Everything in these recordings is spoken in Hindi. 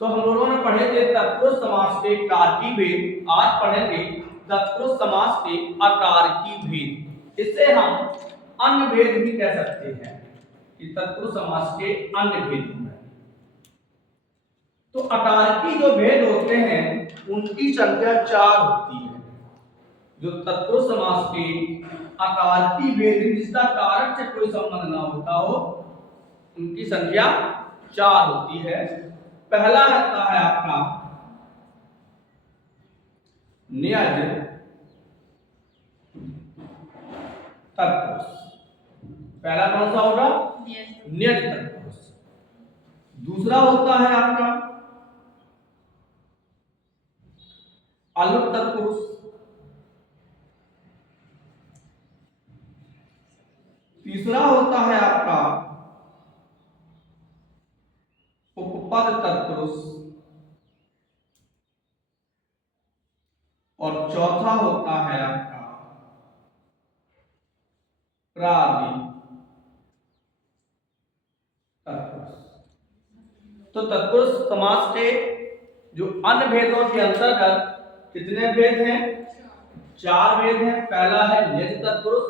तो हम लोगों ने पढ़े थे तत्पुरुष समास के कारकी भेद, आज पढ़ेंगे तत्पुरुष समास के अकारकी भेद। इससे हम अन्य भेद भी कह सकते हैं कि तत्पुरुष समास के अन्य भेद हैं। तो अकारकी जो भेद होते हैं उनकी संख्या 4 होती है। जो तत्पुरुष समास के अकारकी भेद जिसका कारक से कोई संबंध ना होता हो उनकी संख्या 4 होती है। पहला रहता है आपका न्यज तत्पुरुष। पहला कौन सा होगा? न्यज तत्पुरुष। दूसरा होता है आपका अलुट तत्पुरुष। तीसरा होता है आपका उपपद तत्पुरुष और चौथा होता है आपका प्रादि तत्पुरुष। तो तत्पुरुष समास के जो अन्य भेदों के अंतर्गत कितने भेद हैं? 4 भेद हैं। पहला है न्यज तत्पुरुष,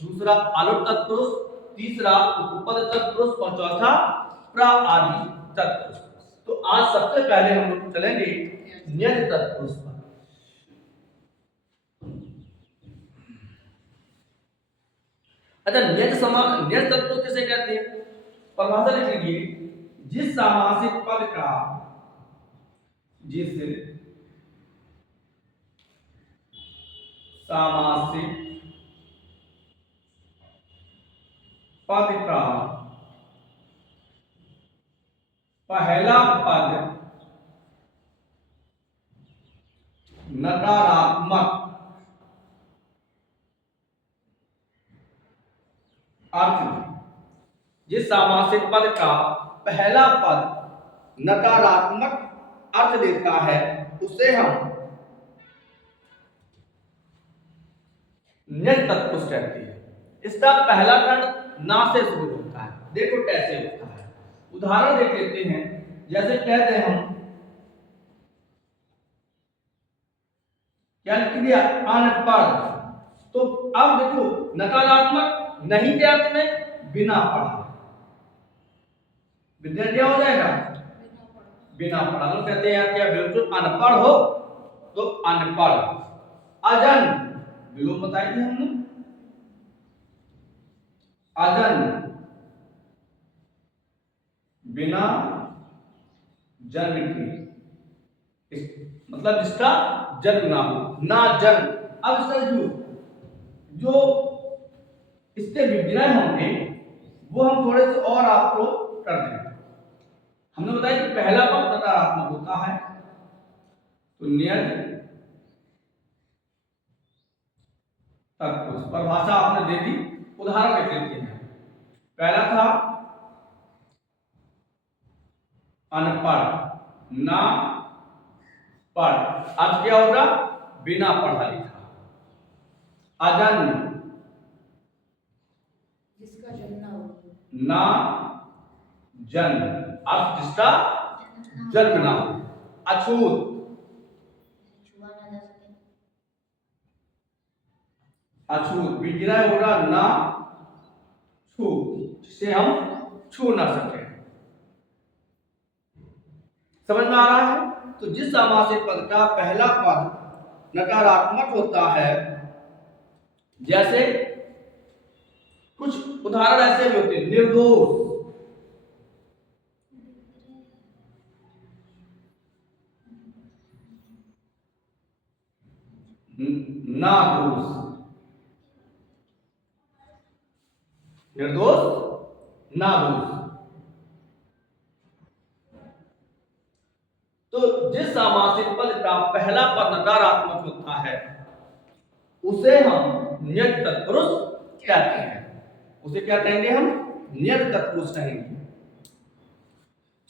दूसरा आलुट तत्पुरुष, तीसरा उपपद तत्पुरुष और चौथा प्रादि तत्पुरुष। तो आज सबसे पहले हम लोग चलेंगे न्यज तत्पुरुष पर। अच्छा, न्यज तत्पुरुष किसे कहते हैं? परिभाषा लिख लीजिए, जिस सामासिक पद का पहला पद नकारात्मक अर्थ, जिस सामासिक पद का पहला पद नकारात्मक अर्थ देता है उसे हम न्यज तत्पुरुष कहते हैं। इसका पहला खंड ना से शुरू होता है। देखो कैसे होता है, उदाहरण देख लेते हैं। जैसे कहते हैं हम क्या लिख दिया? अनपढ़। तो अब देखो नकारात्मक नहीं के अर्थ में बिना पढ़ा। विद्या क्या हो जाएगा? बिना पढ़ा। तो कहते हैं क्या बिल्कुल अनपढ़ हो तो अनपढ़। अजन विलोम बताई थी हमने। अजन बिना जन्म के, मतलब जिसका जन्म ना हो, ना जन्म। अब इसका जो इसके विग्रह होंगे वो हम थोड़े से और आपको कर देंगे। हमने बताया कि पहला पद नकारात्मक होता है तो न्यज तत्पुरुष। परिभाषा आपने दे दी, उदाहरण देख लेते हैं। पहला था अनपढ़, ना पढ़। अब क्या होगा? बिना पढ़ा लिखा। अजन्म, जिसका जन्म ना हो, ना जन्म, अब जिसका जन्म ना हो। अछूत, अछूत विग्रह होगा ना छू, जिसे हम छू ना सके। समझ में आ रहा है? तो जिस सामासिक पद का पहला पद नकारात्मक होता है, जैसे कुछ उदाहरण ऐसे भी होते हैं। निर्दोष, ना दोष, निर्दोष ना दोष। तो जिस सामासिक पद का पहला पद नकारात्मक होता है उसे हम न्यज तत्पुरुष कहते हैं। उसे क्या कहेंगे? हम न्यज तत्पुरुष कहेंगे।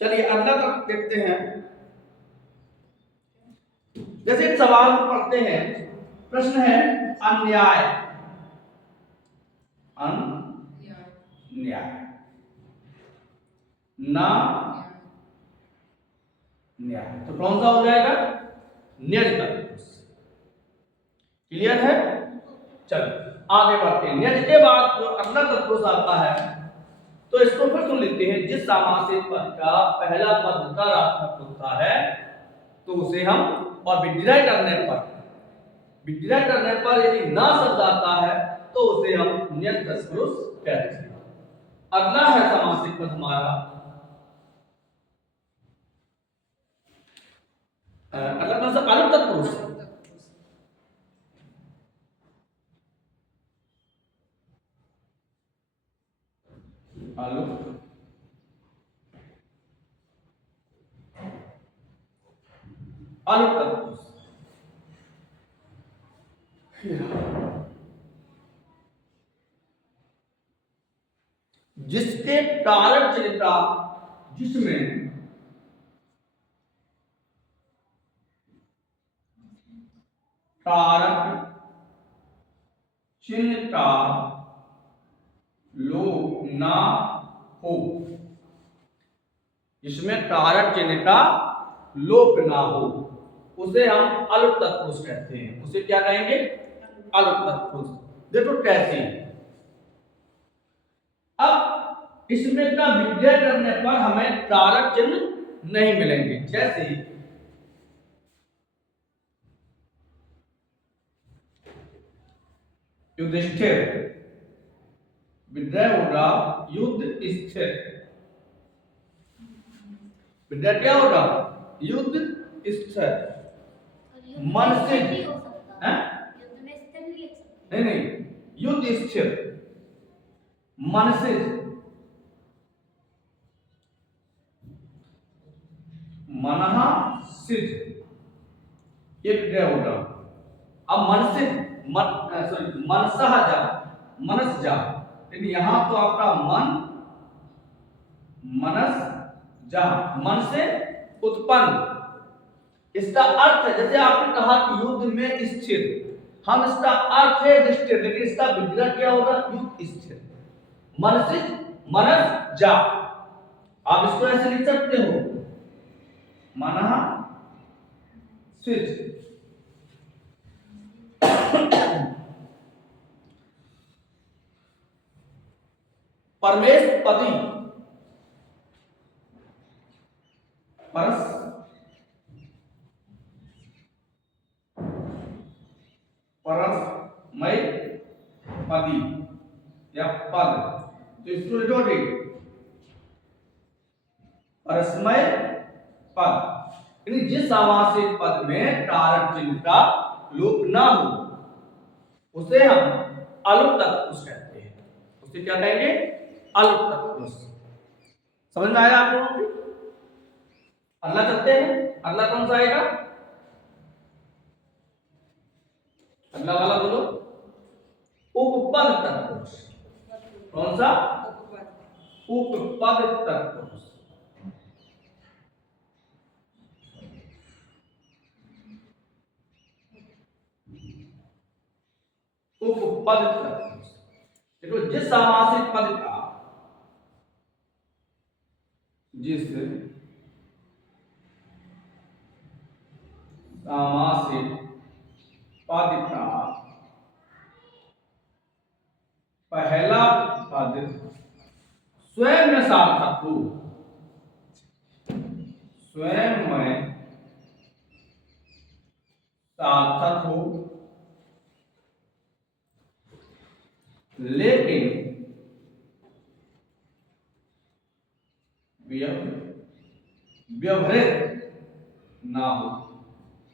चलिए अगला तक देखते हैं। जैसे एक सवाल हम पढ़ते हैं, प्रश्न है अन्याय। अन्याय, ना न्याय। तो कौन सा हो जाएगा? न्यज तत्पुरुष। क्लियर है? चलो आगे बढ़ते हैं। न्यज के बाद जो अगला तत्पुरुष आता है तो इसको फिर सुन लेते हैं। जिस समासित पद का पहला पद नकारात्मक होता है तो उसे हम, और विग्रह करने पर यदि न शब्द आता है तो उसे हम न्यज तत्पुरुष कहते हैं। अगला है समासित पद हमारा, अगला कौन सा? अलुक तत्पुरुष। अलुक तत्पुरुष जिसके कारक चिन्हता, जिसमें कारक चिन्ह का लोप ना हो, जिसमें कारक चिन्ह का लोप ना हो, उसे हम अलुक तत्पुरुष कहते हैं। उसे क्या कहेंगे? अलुक तत्पुरुष। देखो कैसे, अब इसमें का विग्रह करने पर हमें कारक चिन्ह नहीं मिलेंगे। जैसे युधिष्ठिर, विग्रह होगा युद्ध स्थिर। विग्रह क्या होगा? युद्ध स्थिर। मन से नहीं, युद्ध स्थिर। मन से, मनहा सिद्ध, ये विग्रह होगा। अब मन से, मनसह जा, मनस जा, लेकिन यहां तो आपका मन, मनस जा, मन से उत्पन्न। इसका अर्थ है, जैसे आपने कहा कि युद्ध में स्थिर, हम इसका अर्थ है स्थिर, लेकिन इसका विग्रह क्या होगा? युद्ध स्थिर। मन से, मनस जा, आप इसको ऐसे लिख सकते हो, मनः सिद्ध। परमेश पति, परस परसमय पति या पद, तो इसको लिखोगे परसमय पद। यानी जिस समासित पद में कारक चिन्ह का लोप ना हो उसे हम अलुक तत्पुरुष कहते हैं। उसे क्या कहेंगे? अलुक तत्पुरुष। समझ में आया आप लोगों को? अगला चलते हैं। अगला कौन सा आएगा? अगला वाला बोलो, उपपद तत्पुरुष। कौन सा? उपपद तत्पुरुष। उपपद तत्पुरुष। देखो, जिस समासित पद का, जिस समासित पद का पहला पद स्वयं में सार्थक हो, स्वयं में सार्थक हो, लेकिन व्यवहारिक ना हो।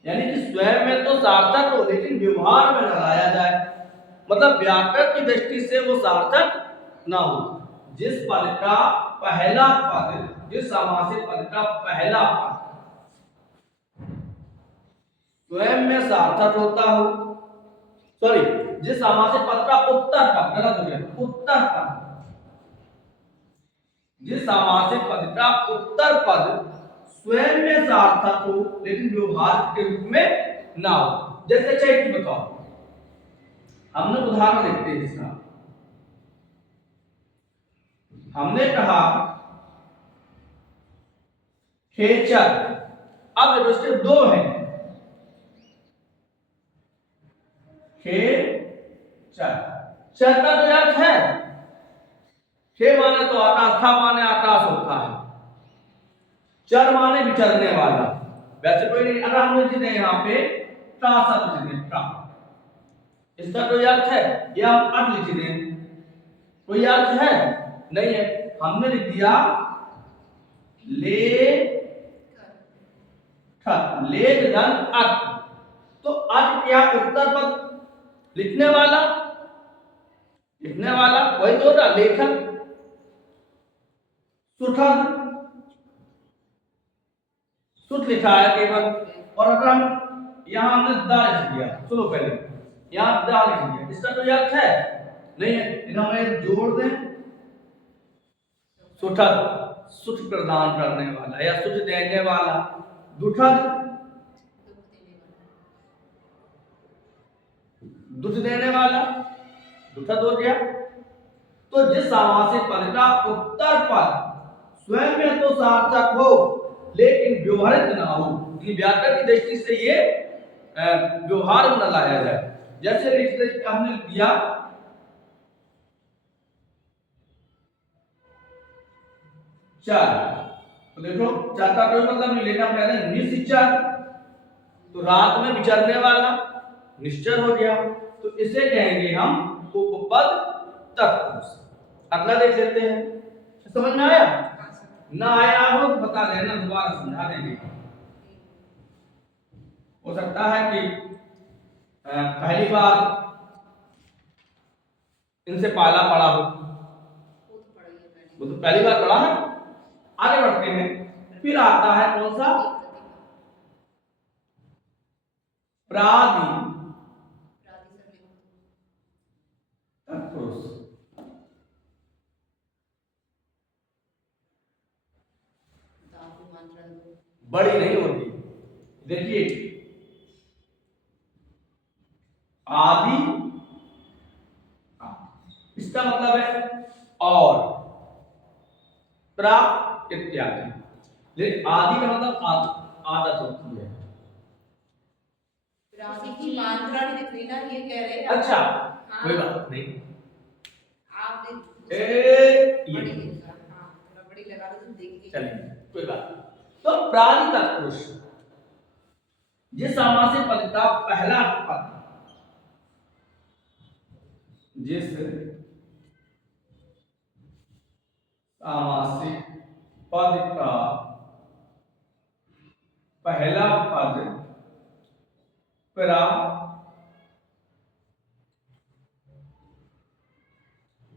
यानी कि स्वयं में तो सार्थक हो लेकिन व्यवहार में न लाया जाए, मतलब व्याकरण की दृष्टि से वो सार्थक ना हो। जिस पद का पहला पद, जिस समासित पद का पहला पद स्वयं में सार्थक होता हो, सॉरी, जिस समासित पद का उत्तर पद, गलत हो गया, उत्तर पद, जिस समासित पद का उत्तर पद स्वयं में सार्थक हो लेकिन व्यवहार के रूप में ना हो। जैसे चैती बताओ, हमने उदाहरण देखते हैं इसका। हमने कहा खेचर, अब देखो स्टेप 2 है, खेल चल। चल का तो अर्थ है, खे माने तो आकाश, था माने आकाश होता है, चर माने विचरने वाला। वैसे कोई नहीं, अगर हम लिख दें यहाँ पे टा शब्द लिख दें टा, इसका कोई अर्थ है? या हम अर्थ लिख दें, कोई अर्थ है? नहीं है। हमने लिख दिया ले लेख धन अर्थ। तो अर्थ क्या? उत्तर पद लिखने वाला, लिखने वाला वही तो होता लेखक। सुठग, सुठ लिखा है केवल, और अगर हम यहां हमने दा लिख दिया, सुनो पहले यहां दा लिख दिया, इसका कोई अर्थ है? नहीं है। इन्हें हमें जोड़ दें, सुठग सुख प्रदान करने वाला या सुख देने वाला, दुठग दुख देने वाला, दुखद हो गया। तो जिस सामासिक पद का उत्तर पद स्वयं में तो सार्थक हो लेकिन व्यवहारित ना हो, व्याकरण की दृष्टि से ये व्यवहार में न लाया जाए। जैसे हमने दिया चार, तो देखो चार का कोई मतलब नहीं, लेकिन हम कहते हैं निश्चर, तो रात में विचरने वाला निश्चर हो गया, तो इसे कहेंगे हम उपपद तत्पुरुष। अगला देख लेते हैं, समझ में आया? ना आया हो तो बता देना, दोबारा समझा देंगे। हो सकता है कि पहली बार इनसे पाला पड़ा हो, वो तो पहली बार पढ़ा है। आगे बढ़ते हैं, फिर आता है कौन सा? प्रादि तत्पुरुष। बड़ी नहीं होती, देखिए आदि, इसका मतलब है और, प्रा इत्यादि। लेकिन आदि का मतलब आदत होती है। राशि की मात्रा नहीं दिख रही ना, ये कह रहे हैं। अच्छा हाँ। कोई बात नहीं, आप ये बड़ी लगा दो तो देखिए। चलिए कोई बात नहीं। तो प्रादि तत्पुरुष, जिस सामासिक पद का पहला पद, जिस सामासिक पद का पहला पद प्रा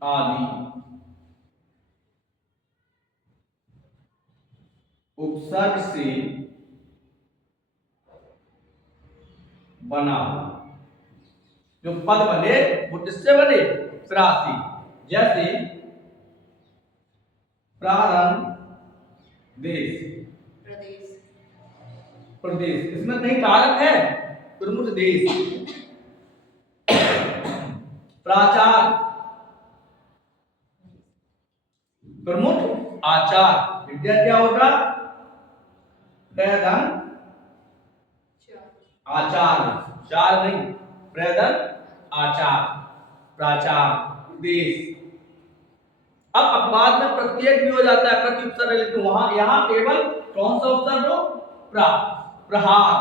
आदि उपसर्ग से बना, जो पद बने वो किससे बने? प्रासी। जैसे प्रारंभ देश, प्रदेश, प्रदेश, इसमें कहीं कारक है? प्रमुख देश। प्राचार, प्रमुख आचार। विद्या क्या होगा? प्रधन आचार, चार नहीं, प्रधन आचार, प्राचार, देश। अब अपवाद में प्रत्येक भी हो जाता है, प्रति उपसर्ग, लेकिन वहां यहां केवल कौन सा उपसर्ग हो? प्रा, प्रहार,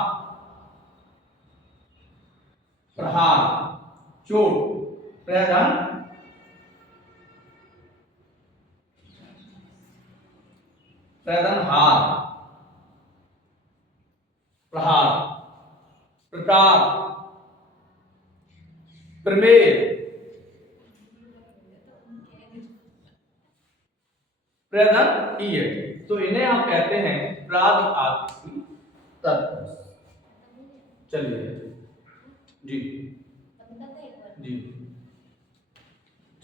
प्रहार, चोट, प्रधन प्रधनहार, प्रहार, प्रकार, प्रमेय, प्रधन ईय। तो इन्हें हम कहते हैं प्रादि आदि तत्पुरुष। चलिए जी जी,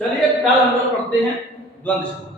चलिए कल हम लोग पढ़ते हैं द्वंद्व।